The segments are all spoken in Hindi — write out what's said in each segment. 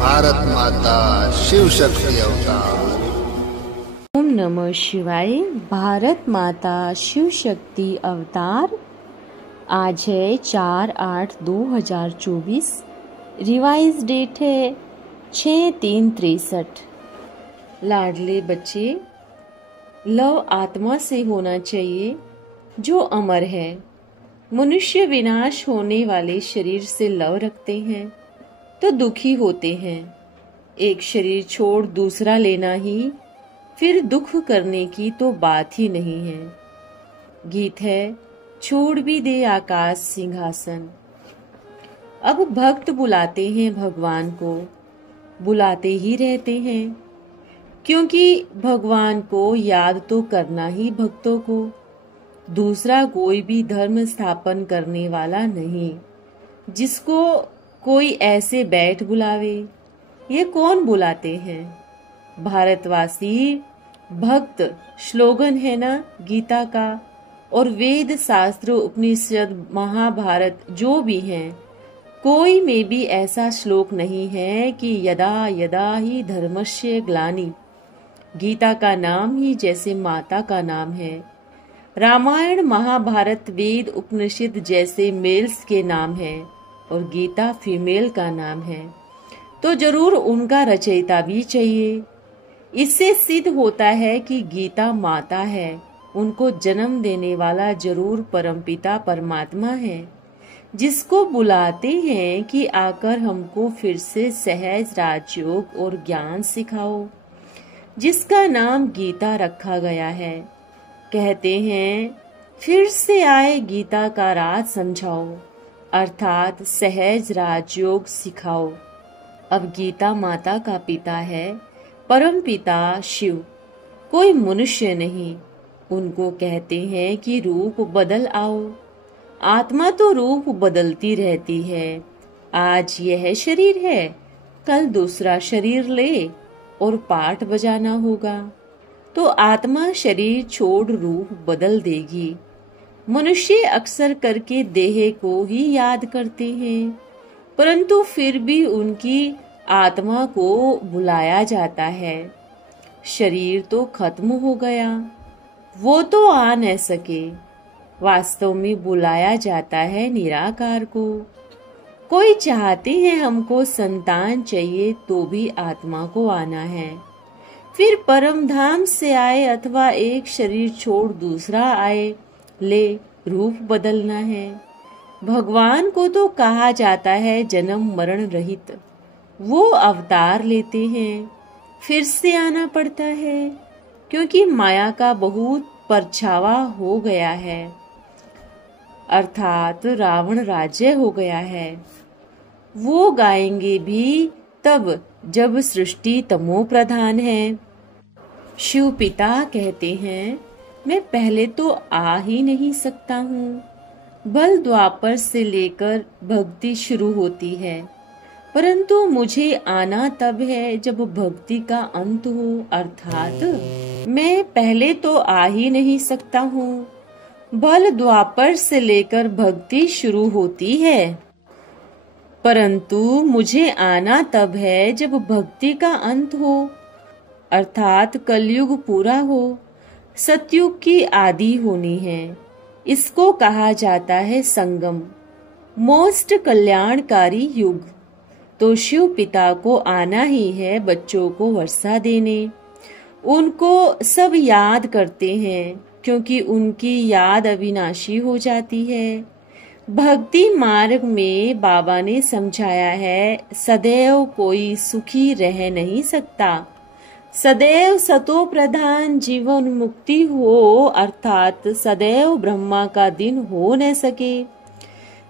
भारत माता शिव शक्ति अवतार। ओम नमः शिवाय। भारत माता शिव शक्ति अवतार। आज है 4/8/2024। रिवाइज डेट है 6/3/63। लाडले बच्चे, लव आत्मा से होना चाहिए जो अमर है। मनुष्य विनाश होने वाले शरीर से लव रखते हैं तो दुखी होते हैं। एक शरीर छोड़ दूसरा लेना ही फिर दुख करने की तो बात ही नहीं है। गीत है छोड़ भी दे आकाश सिंहासन। अब भक्त बुलाते हैं भगवान को, बुलाते ही रहते हैं, क्योंकि भगवान को याद तो करना ही भक्तों को। दूसरा कोई भी धर्म स्थापन करने वाला नहीं। जिसको कोई ऐसे बैठ बुलावे, ये कौन बुलाते हैं? भारतवासी भक्त श्लोगन है ना गीता का, और वेद शास्त्र उपनिषद महाभारत जो भी हैं, कोई में भी ऐसा श्लोक नहीं है कि यदा यदा ही धर्मस्य ग्लानि। गीता का नाम ही जैसे माता का नाम है। रामायण महाभारत वेद उपनिषद जैसे मेल्स के नाम है और गीता फीमेल का नाम है, तो जरूर उनका रचयिता भी चाहिए। इससे सिद्ध होता है कि गीता माता है। उनको जन्म देने वाला जरूर परमपिता परमात्मा है, जिसको बुलाते हैं कि आकर हमको फिर से सहज राजयोग और ज्ञान सिखाओ, जिसका नाम गीता रखा गया है। कहते हैं फिर से आए गीता का राज समझाओ, अर्थात सहज राजयोग सिखाओ। अब गीता माता का पिता है परम पिता शिव, कोई मनुष्य नहीं। उनको कहते हैं कि रूप बदल आओ। आत्मा तो रूप बदलती रहती है। आज यह शरीर है, कल दूसरा शरीर ले और पाठ बजाना होगा तो आत्मा शरीर छोड़ रूप बदल देगी। मनुष्य अक्सर करके देह को ही याद करते हैं, परंतु फिर भी उनकी आत्मा को बुलाया जाता है। शरीर तो खत्म हो गया, वो तो आ न सके। वास्तव में बुलाया जाता है निराकार को। कोई चाहते हैं हमको संतान चाहिए तो भी आत्मा को आना है। फिर परम धाम से आए अथवा एक शरीर छोड़ दूसरा आए, ले रूप बदलना है। भगवान को तो कहा जाता है जन्म मरण रहित। वो अवतार लेते हैं, फिर से आना पड़ता है, क्योंकि माया का बहुत परछावा हो गया है, अर्थात रावण राज्य हो गया है। वो गाएंगे भी तब जब सृष्टि तमो प्रधान है। शिव पिता कहते हैं मैं पहले तो आ ही नहीं सकता हूँ। बल द्वापर से लेकर भक्ति शुरू होती है, परंतु मुझे आना तब है जब भक्ति का अंत हो, अर्थात मैं पहले तो आ ही नहीं सकता हूँ। बल द्वापर से लेकर भक्ति शुरू होती है, परंतु मुझे आना तब है जब भक्ति का अंत हो, अर्थात कलयुग पूरा हो। सतयुग की आदि होनी है। इसको कहा जाता है संगम, मोस्ट कल्याणकारी युग। तो शिव पिता को आना ही है बच्चों को वर्षा देने। उनको सब याद करते हैं, क्योंकि उनकी याद अविनाशी हो जाती है। भक्ति मार्ग में बाबा ने समझाया है सदैव कोई सुखी रह नहीं सकता। सदैव सतो प्रधान जीवन मुक्ति हो, अर्थात सदैव ब्रह्मा का दिन हो न सके।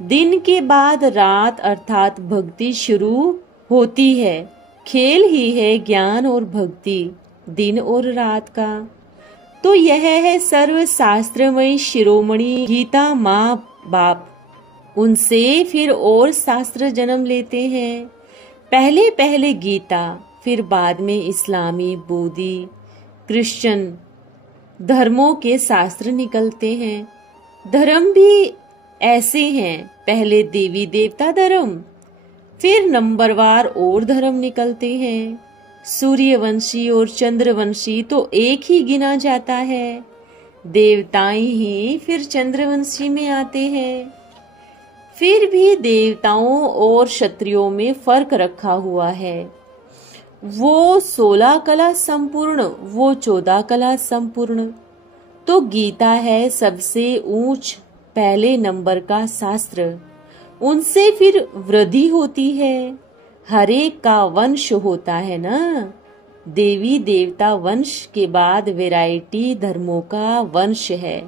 दिन के बाद रात अर्थात भक्ति शुरू होती है। खेल ही है ज्ञान और भक्ति दिन और रात का। तो यह है सर्व शास्त्रमयी शिरोमणि गीता माँ बाप। उनसे फिर और शास्त्र जन्म लेते हैं। पहले पहले गीता, फिर बाद में इस्लामी, बौद्धी, क्रिश्चियन धर्मों के शास्त्र निकलते हैं। धर्म भी ऐसे हैं, पहले देवी देवता धर्म, फिर नंबरवार और धर्म निकलते हैं। सूर्यवंशी और चंद्रवंशी तो एक ही गिना जाता है। देवताएं ही फिर चंद्रवंशी में आते हैं। फिर भी देवताओं और क्षत्रियों में फर्क रखा हुआ है। वो 16 कला संपूर्ण, वो 14 कला संपूर्ण। तो गीता है सबसे ऊंच पहले नंबर का शास्त्र। उनसे फिर वृद्धि होती है। हर एक का वंश होता है ना। देवी देवता वंश के बाद वैरायटी धर्मों का वंश है।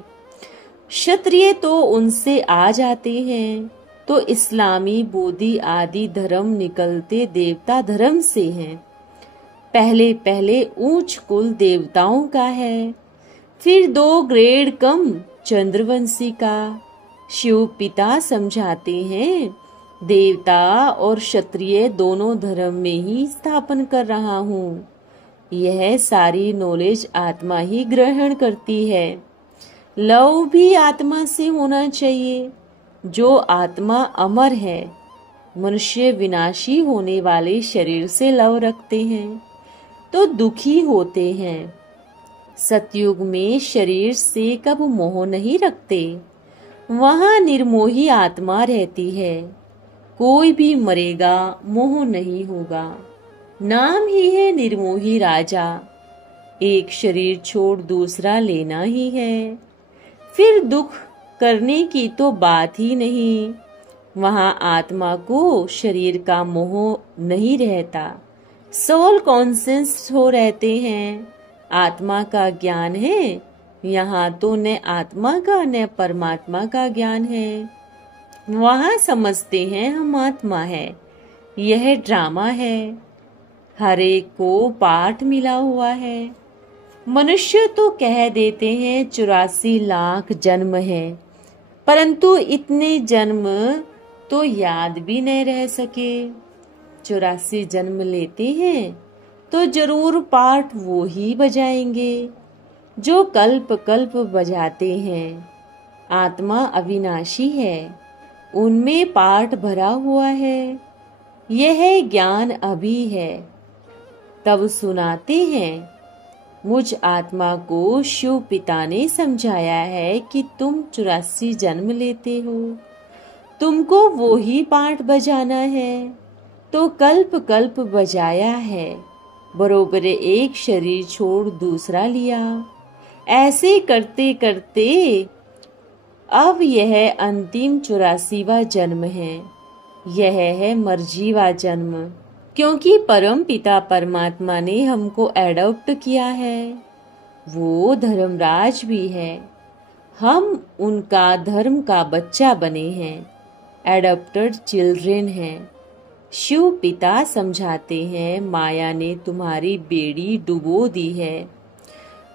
क्षत्रिय तो उनसे आ जाते हैं। तो इस्लामी, बोधि आदि धर्म निकलते देवता धर्म से हैं। पहले पहले ऊंच कुल देवताओं का है, फिर 2 ग्रेड कम चंद्रवंशी का। शिव पिता समझाते हैं, देवता और क्षत्रिय दोनों धर्म में ही स्थापन कर रहा हूँ। यह सारी नॉलेज आत्मा ही ग्रहण करती है। लव भी आत्मा से होना चाहिए। जो आत्मा अमर है। मनुष्य विनाशी होने वाले शरीर से लव रखते हैं तो दुखी होते हैं। सतयुग में शरीर से कब मोह नहीं रखते। वहां निर्मोही आत्मा रहती है। कोई भी मरेगा, मोह नहीं होगा। नाम ही है निर्मोही राजा। एक शरीर छोड़ दूसरा लेना ही है। फिर दुख करने की तो बात ही नहीं। वहां आत्मा को शरीर का मोह नहीं रहता। सोल कॉन्शियस हो रहते हैं। आत्मा का ज्ञान है। यहाँ तो न आत्मा का न परमात्मा का ज्ञान है। वहां समझते हैं हम आत्मा है। यह ड्रामा है। हर एक को पाठ मिला हुआ है। मनुष्य तो कह देते हैं 84 लाख जन्म है, परंतु इतने जन्म तो याद भी नहीं रह सके। 84 जन्म लेते हैं तो जरूर पाठ वो ही बजाएंगे जो कल्प कल्प बजाते हैं। आत्मा अविनाशी है, उनमें पाठ भरा हुआ है। यह ज्ञान अभी है। तब सुनाते हैं, मुझ आत्मा को शिव पिता ने समझाया है कि तुम 84 जन्म लेते हो, तुमको वो ही पाठ बजाना है। तो कल्प कल्प बजाया है, बरोबर एक शरीर छोड़ दूसरा लिया। ऐसे करते करते अब यह अंतिम 84वां जन्म है। यह है मर्जीवा जन्म, क्योंकि परम पिता परमात्मा ने हमको एडॉप्ट किया है। वो धर्मराज भी है, हम उनका धर्म का बच्चा बने हैं, एडॉप्टेड चिल्ड्रेन हैं। शिव पिता समझाते हैं, माया ने तुम्हारी बेड़ी डुबो दी है।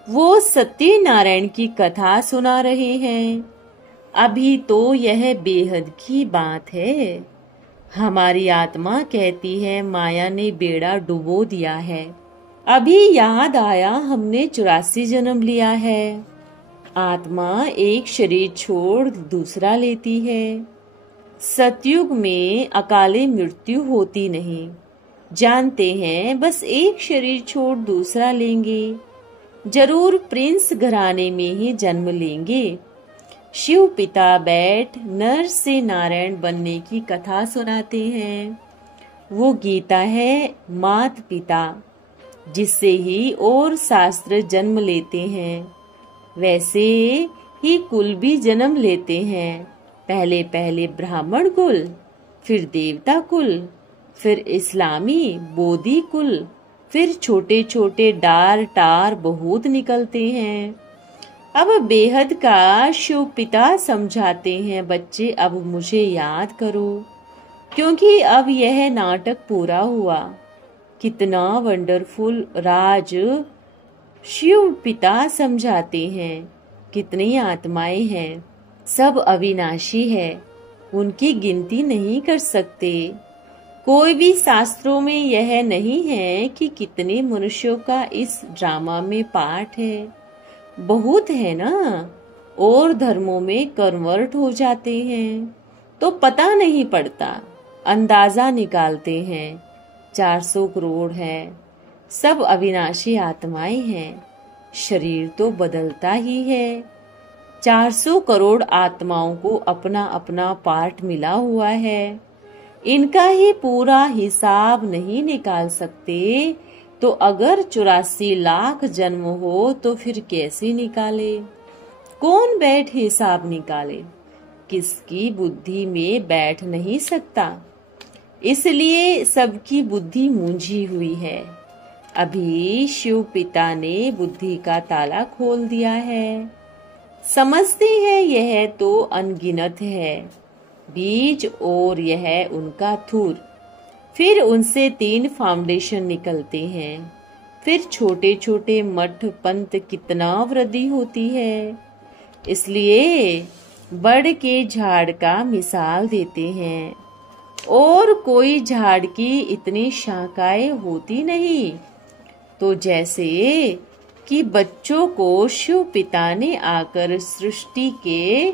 वो सत्यनारायण की कथा सुना रहे हैं। अभी तो यह बेहद की बात है। हमारी आत्मा कहती है माया ने बेड़ा डुबो दिया है। अभी याद आया हमने 84 जन्म लिया है। आत्मा एक शरीर छोड़ दूसरा लेती है। सतयुग में अकाले मृत्यु होती नहीं। जानते हैं बस एक शरीर छोड़ दूसरा लेंगे। जरूर प्रिंस घराने में ही जन्म लेंगे। शिव पिता बैठ नर से नारायण बनने की कथा सुनाते हैं। वो गीता है मात पिता, जिससे ही और शास्त्र जन्म लेते हैं। वैसे ही कुल भी जन्म लेते हैं। पहले पहले ब्राह्मण कुल, फिर देवता कुल, फिर इस्लामी बोधि कुल, फिर छोटे छोटे डार टार बहुत निकलते हैं। अब बेहद का शिव पिता समझाते हैं, बच्चे अब मुझे याद करो, क्योंकि अब यह नाटक पूरा हुआ। कितना वंडरफुल राज शिव पिता समझाते हैं। कितनी आत्माएं हैं, सब अविनाशी है, उनकी गिनती नहीं कर सकते। कोई भी शास्त्रों में यह नहीं है कि कितने मनुष्यों का इस ड्रामा में पार्ट है। बहुत है ना। और धर्मों में कन्वर्ट हो जाते हैं तो पता नहीं पड़ता। अंदाजा निकालते हैं। 400 करोड़ है, सब अविनाशी आत्माएं हैं। शरीर तो बदलता ही है। 400 करोड़ आत्माओं को अपना अपना पार्ट मिला हुआ है। इनका ही पूरा हिसाब नहीं निकाल सकते तो अगर 84 लाख जन्म हो तो फिर कैसे निकाले? कौन बैठ हिसाब निकाले? किसकी बुद्धि में बैठ नहीं सकता। इसलिए सबकी बुद्धि मूंझी हुई है। अभी शिव पिता ने बुद्धि का ताला खोल दिया है। समझते हैं यह तो अनगिनत है बीज और यह उनका थूर। फिर उनसे 3 फाउंडेशन निकलते हैं। फिर छोटे छोटे मठ पंथ कितना वृद्धि होती है। इसलिए बड़ के झाड़ का मिसाल देते हैं और कोई झाड़ की इतनी शाखाएं होती नहीं। तो जैसे कि बच्चों को शिव पिता ने आकर सृष्टि के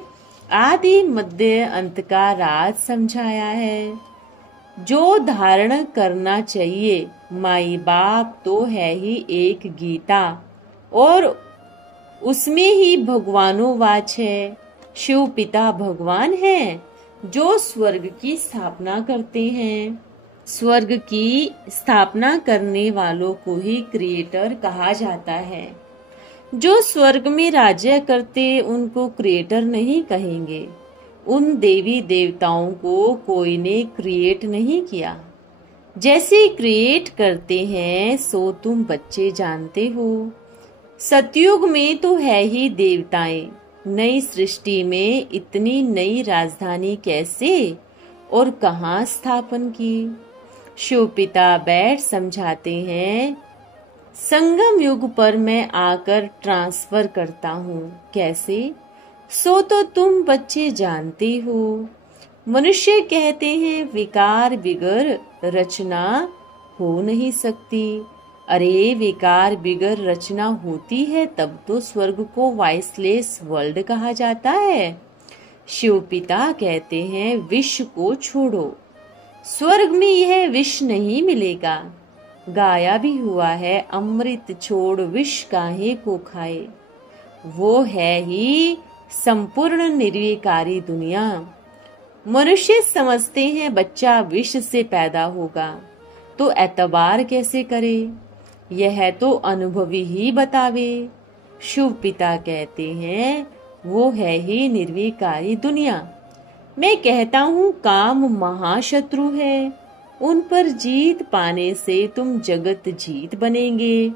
आदि मध्य अंत का राज समझाया है। जो धारण करना चाहिए माई बाप तो है ही एक गीता और उसमें ही भगवानोवाच है। शिव पिता भगवान हैं जो स्वर्ग की स्थापना करते हैं। स्वर्ग की स्थापना करने वालों को ही क्रिएटर कहा जाता है। जो स्वर्ग में राज्य करते उनको क्रिएटर नहीं कहेंगे। उन देवी देवताओं को कोई ने क्रिएट नहीं किया। जैसे क्रिएट करते हैं सो तुम बच्चे जानते हो। सतयुग में तो है ही देवताएं। नई सृष्टि में इतनी नई राजधानी कैसे और कहाँ स्थापन की? शिव पिता बैठ समझाते हैं। संगम युग पर मैं आकर ट्रांसफर करता हूँ। कैसे? सो तो तुम बच्चे जानते हो। मनुष्य कहते हैं विकार बिगर रचना हो नहीं सकती। अरे विकार बिगर रचना होती है तब तो स्वर्ग को वॉइसलेस वर्ल्ड कहा जाता है। शिव पिता कहते हैं विष को छोड़ो। स्वर्ग में यह विष नहीं मिलेगा। गाया भी हुआ है अमृत छोड़ विष काहे को खाए। वो है ही संपूर्ण निर्विकारी दुनिया। मनुष्य समझते हैं बच्चा विष से पैदा होगा तो एतबार कैसे करे? यह तो अनुभवी ही बतावे। शिव पिता कहते हैं वो है ही निर्विकारी दुनिया। मैं कहता हूँ काम महाशत्रु है। उन पर जीत पाने से तुम जगत जीत बनेंगे।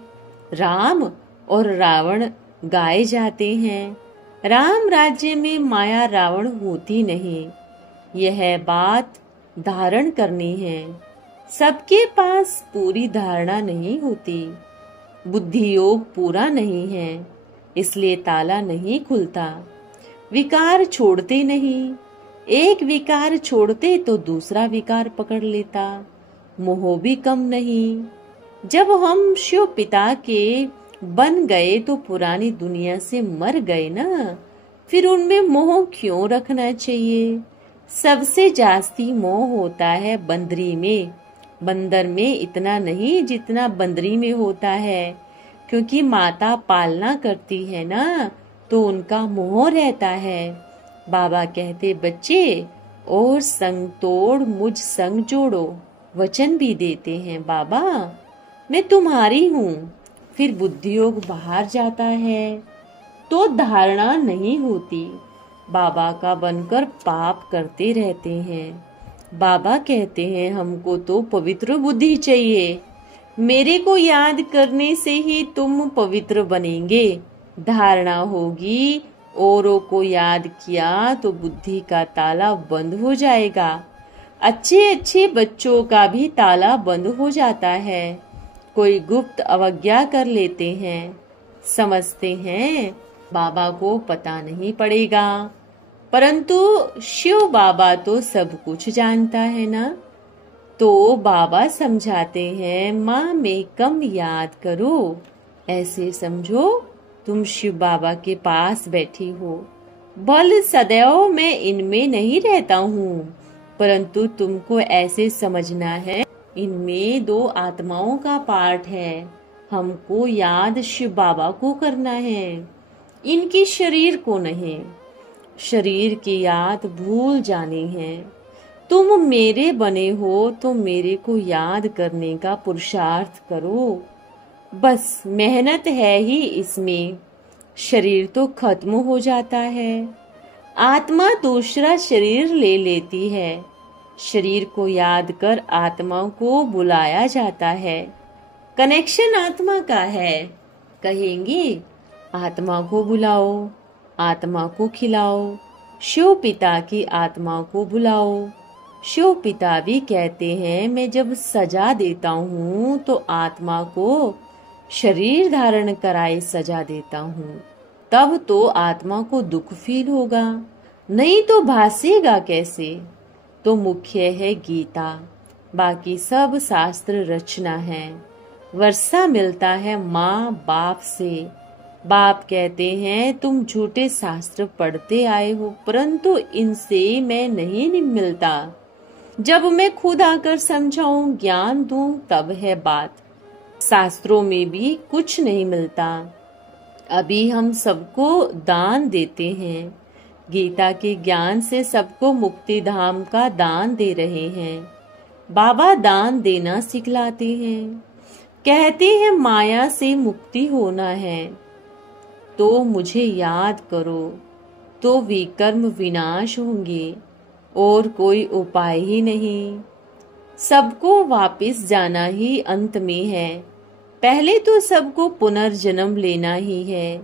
राम और रावण गाए जाते हैं। राम राज्य में माया रावण होती नहीं। यह बात धारण करनी है। सबके पास पूरी धारणा नहीं होती। बुद्धि योग पूरा नहीं है इसलिए ताला नहीं खुलता। विकार छोड़ते नहीं। एक विकार छोड़ते तो दूसरा विकार पकड़ लेता। मोह भी कम नहीं। जब हम शिव पिता के बन गए तो पुरानी दुनिया से मर गए ना। फिर उनमें मोह क्यों रखना चाहिए? सबसे जास्ती मोह होता है बंदरी में। बंदर में इतना नहीं जितना बंदरी में होता है, क्योंकि माता पालना करती है ना तो उनका मोह रहता है। बाबा कहते बच्चे और संग तोड़ मुझ संग जोड़ो। वचन भी देते हैं बाबा मैं तुम्हारी हूँ। फिर बुद्धि योग बाहर जाता है तो धारणा नहीं होती। बाबा का बनकर पाप करते रहते हैं। बाबा कहते हैं हमको तो पवित्र बुद्धि चाहिए। मेरे को याद करने से ही तुम पवित्र बनेंगे। धारणा होगी औरों को याद किया तो बुद्धि का ताला बंद हो जाएगा। अच्छे अच्छे बच्चों का भी ताला बंद हो जाता है। कोई गुप्त अवज्ञा कर लेते हैं। समझते हैं बाबा को पता नहीं पड़ेगा, परंतु शिव बाबा तो सब कुछ जानता है ना। तो बाबा समझाते हैं माँ में कम याद करो। ऐसे समझो तुम शिव बाबा के पास बैठी हो। बल सदैव मैं इनमें नहीं रहता हूँ, परंतु तुमको ऐसे समझना है, इनमें 2 आत्माओं का पाठ है। हमको याद शिव बाबा को करना है, इनकी शरीर को नहीं। शरीर की याद भूल जानी है। तुम मेरे बने हो तो मेरे को याद करने का पुरुषार्थ करो। बस मेहनत है ही इसमें। शरीर तो खत्म हो जाता है, आत्मा दूसरा शरीर ले लेती है। शरीर को याद कर आत्मा को बुलाया जाता है। कनेक्शन आत्मा का है। कहेंगे आत्मा को बुलाओ, आत्मा को खिलाओ, शिव पिता की आत्मा को बुलाओ। शिव पिता भी कहते हैं मैं जब सजा देता हूँ तो आत्मा को शरीर धारण कराए सजा देता हूँ, तब तो आत्मा को दुख फील होगा, नहीं तो भासेगा कैसे। तो मुख्य है गीता, बाकी सब शास्त्र रचना है। वर्षा मिलता है माँ बाप से। बाप कहते हैं तुम झूठे शास्त्र पढ़ते आए हो, परंतु इनसे मैं नहीं मिलता। जब मैं खुद आकर समझाऊं, ज्ञान दूं, तब है बात। शास्त्रों में भी कुछ नहीं मिलता। अभी हम सबको दान देते हैं। गीता के ज्ञान से सबको मुक्ति धाम का दान दे रहे हैं। बाबा दान देना सिखलाते हैं। कहते हैं माया से मुक्ति होना है तो मुझे याद करो, तो विकर्म विनाश होंगे, और कोई उपाय ही नहीं। सबको वापस जाना ही अंत में है। पहले तो सबको पुनर्जन्म लेना ही है।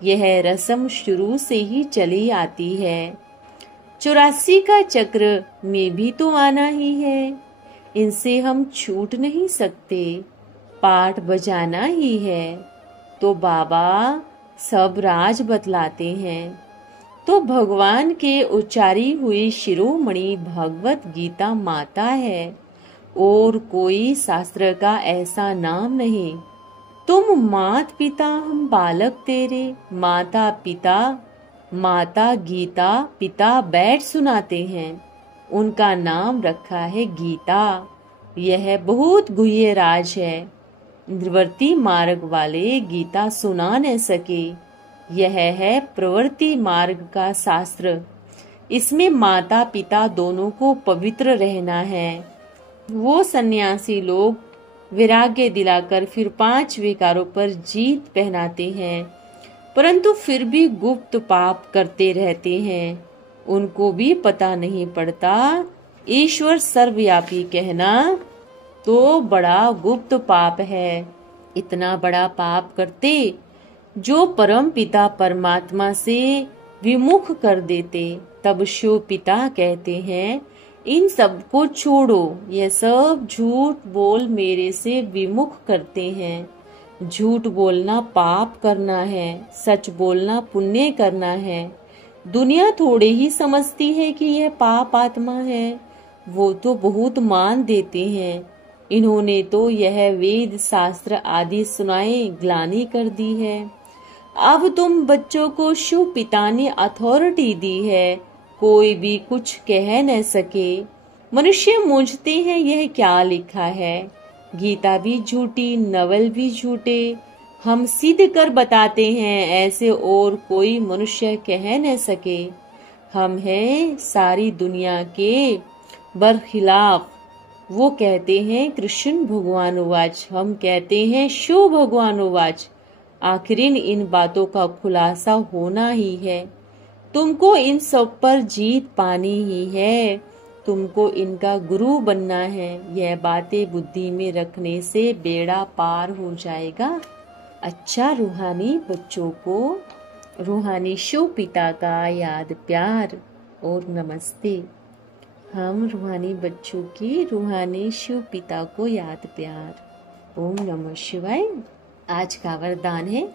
यह रस्म शुरू से ही चली आती है। 84 का चक्र में भी तो आना ही है। इनसे हम छूट नहीं सकते। पाठ बजाना ही है। तो बाबा सब राज बतलाते हैं। तो भगवान के उच्चारी हुई शिरोमणि भगवत गीता माता है, और कोई शास्त्र का ऐसा नाम नहीं। तुम मात पिता हम बालक तेरे, माता पिता माता गीता पिता बैठ सुनाते हैं। उनका नाम रखा है गीता। यह बहुत गुह्य राज है। निवृत्ति मार्ग वाले गीता सुना न सके। यह है प्रवृत्ति मार्ग का शास्त्र। इसमें माता पिता दोनों को पवित्र रहना है। वो सन्यासी लोग वैराग्य दिलाकर फिर 5 विकारों पर जीत पहनाते हैं, परंतु फिर भी गुप्त पाप करते रहते हैं। उनको भी पता नहीं पड़ता। ईश्वर सर्वव्यापी कहना तो बड़ा गुप्त पाप है। इतना बड़ा पाप करते जो परम पिता परमात्मा से विमुख कर देते। तब शिव पिता कहते हैं इन सब को छोड़ो, यह सब झूठ बोल मेरे से विमुख करते हैं। झूठ बोलना पाप करना है, सच बोलना पुण्य करना है। दुनिया थोड़े ही समझती है कि यह पाप आत्मा है। वो तो बहुत मान देते हैं। इन्होंने तो यह वेद शास्त्र आदि सुनाए ग्लानि कर दी है। अब तुम बच्चों को शिव पिता ने अथॉरिटी दी है, कोई भी कुछ कह न सके। मनुष्य मूझते हैं यह क्या लिखा है। गीता भी झूठी, नवल भी झूठे। हम सिद्ध कर बताते हैं ऐसे और कोई मनुष्य कह न सके। हम हैं सारी दुनिया के बरखिलाफ। वो कहते हैं कृष्ण भगवान उवाच, हम कहते हैं शिव भगवान उवाच। आखिर इन बातों का खुलासा होना ही है। तुमको इन सब पर जीत पानी ही है। तुमको इनका गुरु बनना है। यह बातें बुद्धि में रखने से बेड़ा पार हो जाएगा। अच्छा रूहानी बच्चों को रूहानी शिव पिता का याद प्यार और नमस्ते। हम रूहानी बच्चों की रूहानी शिव पिता को याद प्यार। ओम नमः शिवाय। आज का वरदान है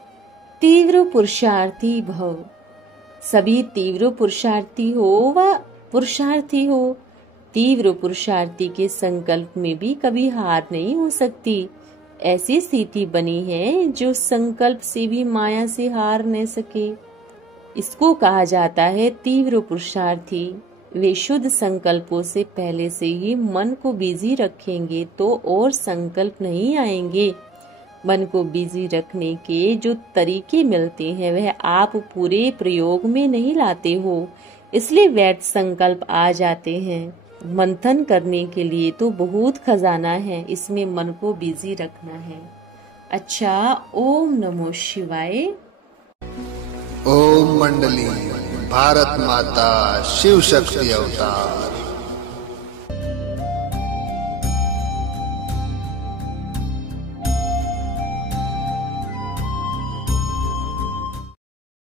तीव्र पुरुषार्थी भव। सभी तीव्र पुरुषार्थी हो व पुरुषार्थी हो। तीव्र पुरुषार्थी के संकल्प में भी कभी हार नहीं हो सकती। ऐसी स्थिति बनी है जो संकल्प से भी माया से हार न सके। इसको कहा जाता है तीव्र पुरुषार्थी। वे शुद्ध संकल्पों से पहले से ही मन को बिजी रखेंगे तो और संकल्प नहीं आएंगे। मन को बिजी रखने के जो तरीके मिलते हैं वह आप पूरे प्रयोग में नहीं लाते हो, इसलिए व्यर्थ संकल्प आ जाते हैं। मंथन करने के लिए तो बहुत खजाना है, इसमें मन को बिजी रखना है। अच्छा, ओम नमो शिवाय। ओम मंडली भारत माता शिव शक्ति अवतार।